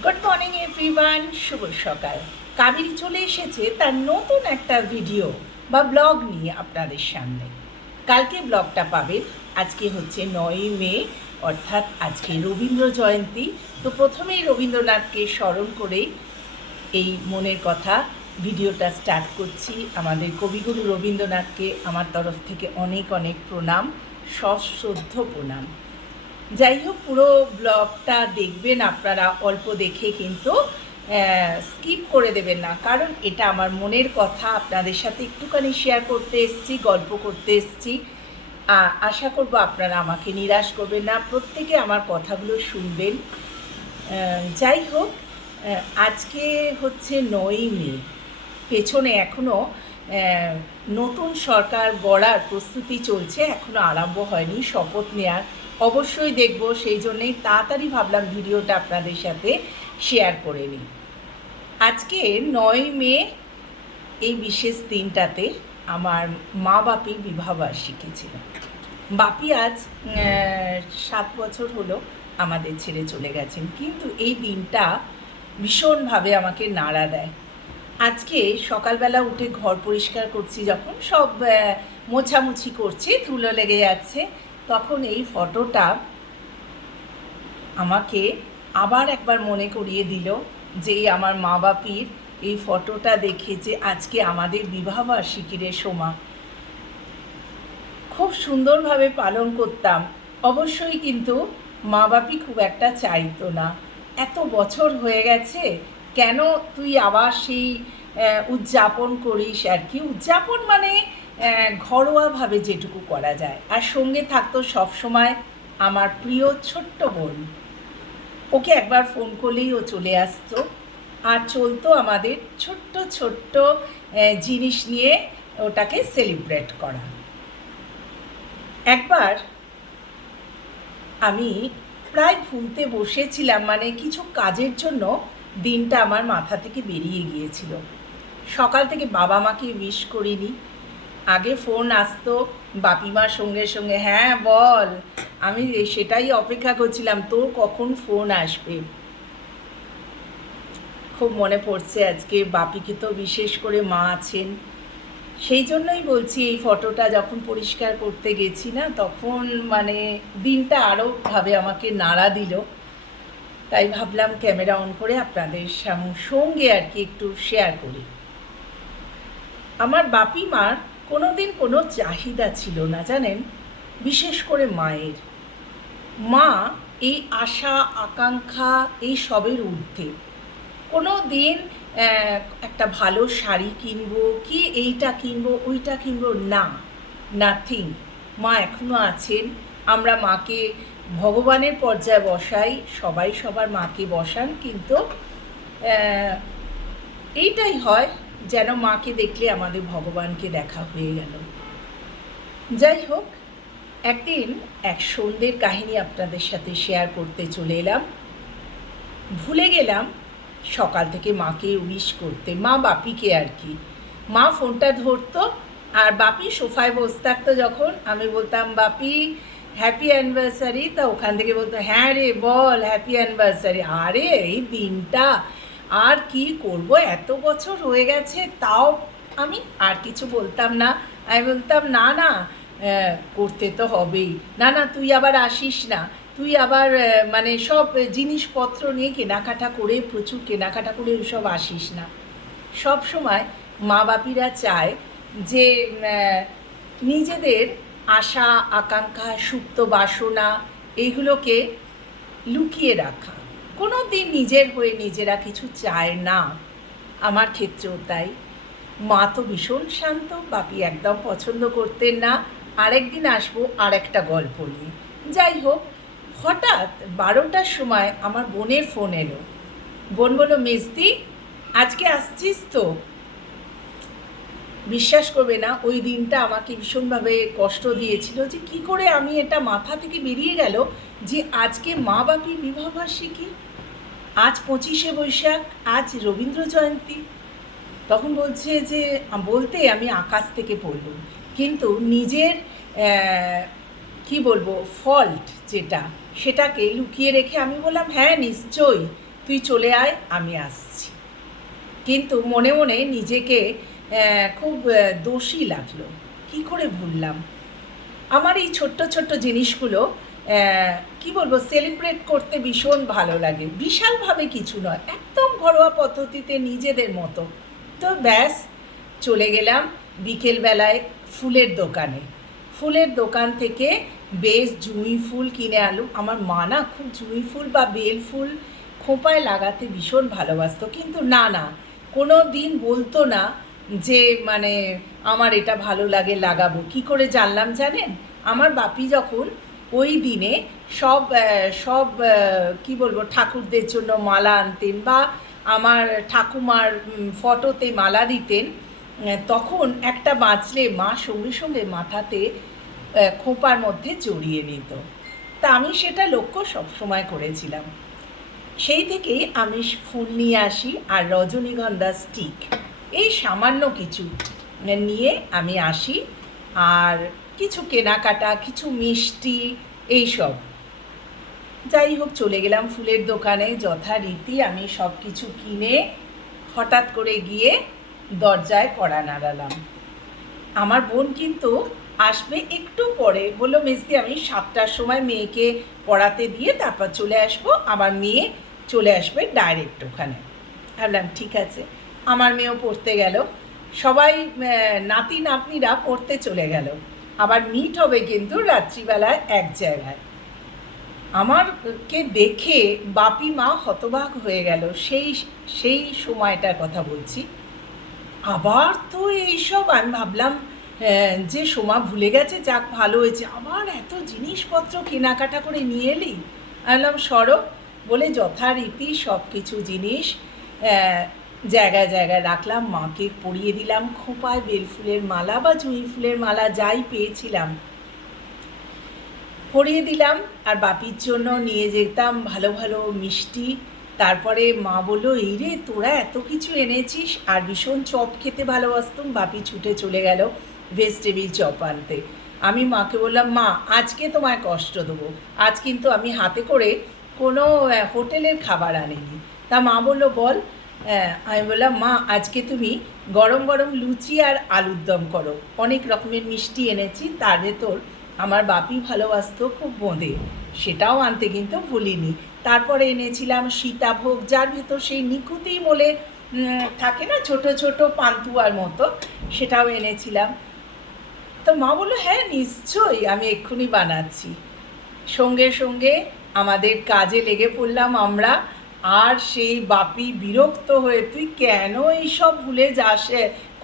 Good morning everyone, শুভ সকাল। কাবেরী চলে এসেছে তার নতুন একটা ভিডিও বা ব্লগ নিয়ে আপনাদের সামনে। কালকে ব্লগটা পাবেন। আজকে হচ্ছে 9ই মে, অর্থাৎ আজকে রবীন্দ্র জয়ন্তী। তো প্রথমেই রবীন্দ্রনাথকে স্মরণ করেই এই মনের কথা ভিডিওটা স্টার্ট করছি। আমাদের কবিগুরু রবীন্দ্রনাথকে আমার তরফ থেকে অনেক অনেক প্রণাম, সশ্রদ্ধ প্রণাম। যাই হোক, পুরো ব্লগটা দেখবেন আপনারা, অল্প দেখে কিন্তু স্কিপ করে দেবেন না, কারণ এটা আমার মনের কথা আপনাদের সাথে একটুখানি শেয়ার করতে এসেছি, গল্প করতে এসেছি। আশা করব আপনারা আমাকে নিরাশ করবেন না, প্রত্যেকে আমার কথাগুলো শুনবেন। যাই হোক, আজকে হচ্ছে 9ই মে। পেছনে এখনও নতুন সরকার গড়ার প্রস্তুতি চলছে, এখনও আরম্ভ হয়নি শপথ নেওয়ার। অবশ্যই দেখব, সেই জন্যেই তাড়াতাড়ি ভাবলাম ভিডিওটা আপনাদের সাথে শেয়ার করে নিই। আজকে 9ই মে, এই বিশেষ দিনটাতে আমার মা বাপির বিবাহবার্ষিকী ছিল। বাপি আজ 7 বছর হলো আমাদের ছেড়ে চলে গেছেন, কিন্তু এই দিনটা ভীষণভাবে আমাকে নাড়া দেয়। আজকে সকালবেলা উঠে ঘর পরিষ্কার করছি, যখন সব মোছামুছি করছি, ধুলো লেগে যাচ্ছে, তখন এই ফটোটা আমাকে আবার একবার মনে করিয়ে দিল যে আমার মা বাপির এই ফটোটা দেখে যে আজকে আমাদের বিবাহবার্ষিকীর সময় খুব সুন্দরভাবে পালন করতাম। অবশ্যই কিন্তু মা বাপি খুব একটা চাইতো না, এত বছর হয়ে গেছে, কেন তুই আবার সেই উদযাপন করিস আর কি। উদযাপন মানে ঘরোয়াভাবে যেটুকু করা যায়। আর সঙ্গে থাকতো সবসময় আমার প্রিয় ছোট্ট বোন। ওকে একবার ফোন করলেই ও চলে আসতো, আর চলতো আমাদের ছোট্ট ছোট্ট জিনিস নিয়ে ওটাকে সেলিব্রেট করা। একবার আমি প্রায় ভুলতে বসেছিলাম, মানে কিছু কাজের জন্য দিনটা আমার মাথা থেকে বেরিয়ে গিয়েছিল। সকাল থেকে বাবা মাকে উইশ করিনি। আগে ফোন আসতো বাপিমার সঙ্গে সঙ্গে, হ্যাঁ বল, আমি সেটাই অপেক্ষা করছিলাম তোর কখন ফোন আসবে। খুব মনে পড়ছে আজকে, বাপিকে তো বিশেষ করে মা আছেন, সেই জন্যই বলছি এই ফটোটা যখন পরিষ্কার করতে গেছি না, তখন মানে দিনটা আরোভাবে আমাকে নাড়া দিল। তাই ভাবলাম ক্যামেরা অন করে আপনাদের সঙ্গে আর কি একটু শেয়ার করি। আমার বাপি মার কোনো দিন কোনো চাহিদা ছিল না জানেন, বিশেষ করে মায়ের। মা এই আশা আকাঙ্ক্ষা এই সবের ঊর্ধ্বে। কোনো দিন একটা ভালো শাড়ি কিনবো কি এইটা কিনবো ওইটা কিনবো, না, নাথিং। মা এখনও আছেন। আমরা মাকে ভগবানের পর্যায়ে বসাই, সবাই সবার মাকে বসান, কিন্তু এইটাই হয় যেন মাকে দেখলে আমাদের ভগবানকে দেখা হয়ে গেল। যাই হোক, একদিন এক সন্ধ্যের কাহিনী আপনাদের সাথে শেয়ার করতে চলে এলাম। ভুলে গেলাম সকাল থেকে মাকে উইশ করতে, মা বাপিকে আর কি। মা ফোনটা ধরতো আর বাপি সোফায় বসে থাকতো, যখন আমি বলতাম বাপি হ্যাপি অ্যানিভার্সারি, তা ওখান থেকে বলতো হ্যাঁ রে বল হ্যাপি অ্যানিভার্সারি। আরে এই দিনটা আর কি করব, এত বছর হয়ে গেছে, তাও আমি আর কিছু বলতাম না। আমি বলতাম না না, করতে তো হবেই, না না তুই আবার আসিস না, তুই আবার মানে সব জিনিসপত্র নিয়ে কেনাকাটা করে, প্রচুর কেনাকাটা করে ওইসব আসিস না। সব সময় মা বাপিরা চায় যে নিজেদের আশা আকাঙ্ক্ষা সুপ্ত বাসনা এইগুলোকে লুকিয়ে রাখা, কোনো দিন নিজের হয়ে নিজেরা কিছু চায় না। আমার ক্ষেত্রেও তাই। মা তো ভীষণ শান্ত, বাপি একদম পছন্দ করতেন না। আরেকদিন আসবো আর একটা গল্প নিয়ে। যাই হোক, হঠাৎ 12টার সময় আমার বোনের ফোন এলো। বোন বলল, মেজদি আজকে আসছিস তো? বিশ্বাস করবে না, ওই দিনটা আমাকে ভীষণভাবে কষ্ট দিয়েছিল যে কি করে আমি এটা মাথা থেকে বেরিয়ে গেল যে আজকে মা বাপির বিবাহবার্ষিকী, আজ 25শে বৈশাখ, আজ রবীন্দ্র জয়ন্তী। তখন বলছে যে বলতে আমি আকাশ থেকে পড়লুম, কিন্তু নিজের কি বলবো ফল্ট যেটা, সেটাকে লুকিয়ে রেখে আমি বললাম হ্যাঁ নিশ্চয়ই, তুই চলে আয়, আমি আসছি। কিন্তু মনে মনে নিজেকে খুব দোষী লাগলো। কি করে ভুললাম? আমার এই ছোট্ট ছোট্ট জিনিসগুলো কি বলবো, সেলিব্রেট করতে ভীষণ ভালো লাগে। বিশালভাবে কিছু নয়, একদম ঘরোয়া পদ্ধতিতে নিজেদের মতো। তো ব্যাস, চলে গেলাম বিকেলবেলায় ফুলের দোকানে। ফুলের দোকান থেকে বেশ জুঁই ফুল কিনে আনলাম। আমার মা না খুব জুঁই ফুল বা বেল ফুল খোঁপায় লাগাতে ভীষণ ভালোবাসতো, কিন্তু না, কোনো দিন বলতো না যে মানে আমার এটা ভালো লাগে, লাগাবো। কি করে জানলাম জানেন? আমার বাপি যখন ওই দিনে সব সব কি বলবো, ঠাকুরদের জন্য মালা আনতেন বা আমার ঠাকুমার ফটোতে মালা দিতেন, তখন একটা বাঁচলে মা সঙ্গে সঙ্গে মাথাতে খোঁপার মধ্যে জড়িয়ে নিত। তা আমি সেটা লক্ষ্য সবসময় করেছিলাম। সেই থেকেই আমি ফুল নিয়ে আসি, আর রজনীগন্ধা স্টিক এই সামান্য কিছু নিয়ে আমি আসি, আর কিছু কেনাকাটা, কিছু মিষ্টি, এইসব। যাই হোক, চলে গেলাম ফুলের দোকানে। যথারীতি আমি সব কিছু কিনে হঠাৎ করে গিয়ে দরজায় কড়া নাড়ালাম। আমার বোন কিন্তু আসবে একটু পরে, বললো মেজদি আমি 7টার সময় মেয়েকে পড়াতে দিয়ে তারপর চলে আসবো, আমার মেয়ে চলে আসবে ডাইরেক্ট ওখানে। ভাবলাম ঠিক আছে। আমার মেয়েও পড়তে গেল, সবাই নাতি নাতনিরা পড়তে চলে গেল। আবার মিট হবে কিন্তু রাত্রিবেলায় এক জায়গায়। আমারকে দেখে বাপি মা হতবাক হয়ে গেল। সেই সময়টার কথা বলছি। আবার তো এইসব, আমি ভাবলাম যে সোমা ভুলে গেছে, যাক ভালো হয়েছে, আবার এত জিনিসপত্র কেনাকাটা করে নিয়ে এলি। আমি বললাম সরো, বলে যথারীতি সব কিছু জিনিস জায়গায় জায়গায় রাখলাম। মাকে পরিয়ে দিলাম খোঁপায় বেলফুলের মালা বা জুঁই ফুলের মালা, যাই পেয়েছিলাম পরিয়ে দিলাম। আর বাপির জন্য নিয়ে যেতাম ভালো ভালো মিষ্টি। তারপরে মা বললো এই রে তোরা এত কিছু এনেছিস, আর ভীষণ চপ খেতে ভালোবাসতাম। বাপি ছুটে চলে গেল ভেজিটেবিল চপ আনতে। আমি মাকে বললাম মা আজকে তোমায় কষ্ট দেবো, আজ কিন্তু আমি হাতে করে কোনো হোটেলের খাবার আনিনি। তা মা বললো বল। আমি বললাম মা আজকে তুমি গরম গরম লুচি আর আলুর দম করো, অনেক রকমের মিষ্টি এনেছি, তার ভেতর আমার বাপি ভালোবাসতো খুব বোঁদে, সেটাও আনতে কিন্তু ভুলিনি। তারপরে এনেছিলাম সীতাভোগ, যার ভেতর সেই নিকুতি বলে থাকে না ছোট ছোট পান্তুয়ার মতো, সেটাও এনেছিলাম। তো মা বললো হ্যাঁ নিশ্চয়ই, আমি এক্ষুনি বানাচ্ছি। সঙ্গে সঙ্গে আমাদের কাজে লেগে পড়লাম আমরা। আর সেই বাপি বিরক্ত হয়ে তুই কেন এইসব ভুলে যাস,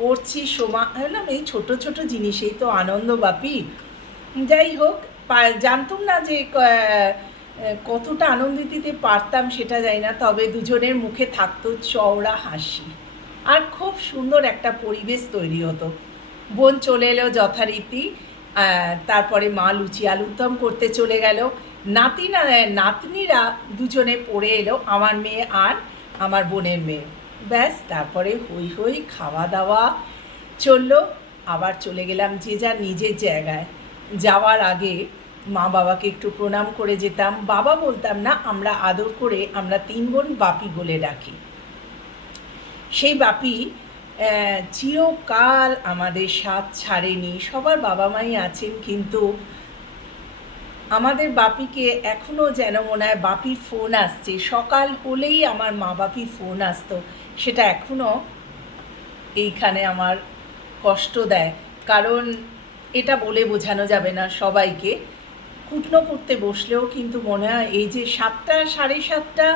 করছিস সোমা। বললাম এই ছোট ছোট জিনিসেই তো আনন্দ বাপি। যাই হোক, জানতাম না যে কতটা আনন্দ দিতে পারতাম সেটা জানি না, তবে দুজনের মুখে থাকতো চওড়া হাসি, আর খুব সুন্দর একটা পরিবেশ তৈরি হতো। বোন চলে এলো যথারীতি। তারপরে মা লুচি আলুর দম করতে চলে গেল। নাতনিরা দুজনে পড়ে এলো, আমার মেয়ে আর আমার বোনের মেয়ে। ব্যাস, তারপরে হই হই খাওয়া দাওয়া চললো। আবার চলে গেলাম যে যার নিজের জায়গায়। যাওয়ার আগে মা বাবাকে একটু প্রণাম করে যেতাম। বাবা বলতাম না, আমরা আদর করে আমরা 3 বোন বাপি বলে ডাকি। সেই বাপি চিরকাল আমাদের সাথ ছাড়েনি। সবার বাবা মাই আছেন, কিন্তু আমাদের বাপিকে এখনও যেন মনে হয় বাপির ফোন আসছে, সকাল হলেই আমার মা বাপির ফোন আসতো, সেটা এখনও এইখানে আমার কষ্ট দেয়। কারণ এটা বলে বোঝানো যাবে না সবাইকে। কুটনো করতে বসলেও কিন্তু মনে হয় এই যে 7টা 7:30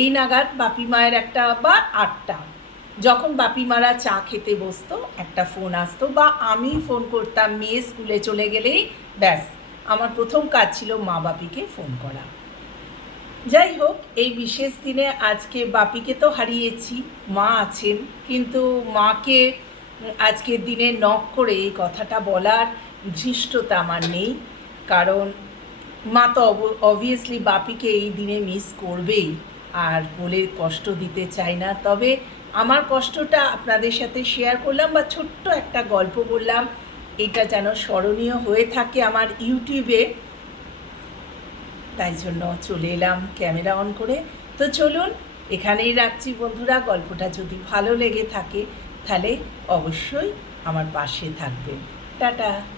এই নাগাদ বাপি মায়ের একটা, বা 8টা, যখন বাপি মারা চা খেতে বসতো একটা ফোন আসতো, বা আমি ফোন করতাম মেয়ে স্কুলে চলে গেলেই ব্যাস আমার প্রথম কাজ ছিল মা বাপিকে ফোন করা। যাই হোক, এই বিশেষ দিনে আজকে বাপিকে তো হারিয়েছি, মা আছেন, কিন্তু মাকে আজকের দিনে নক করে এই কথাটা বলার ধৃষ্টতা আমার নেই। কারণ মা তো অবভিয়াসলি বাপিকে এই দিনে মিস করবেই, আর বলে কষ্ট দিতে চাই না। তবে আমার কষ্টটা আপনাদের সাথে শেয়ার করলাম, বা ছোট্ট একটা গল্প বললাম, এটা যেন স্মরণীয় হয়ে থাকে আমার ইউটিউবে। তাই জন্য চলে এলাম ক্যামেরা অন করে। তো চলুন এখানেই রাখছি বন্ধুরা। গল্পটা যদি ভালো লেগে থাকে তাহলে অবশ্যই আমার পাশে থাকবেন। টাটা।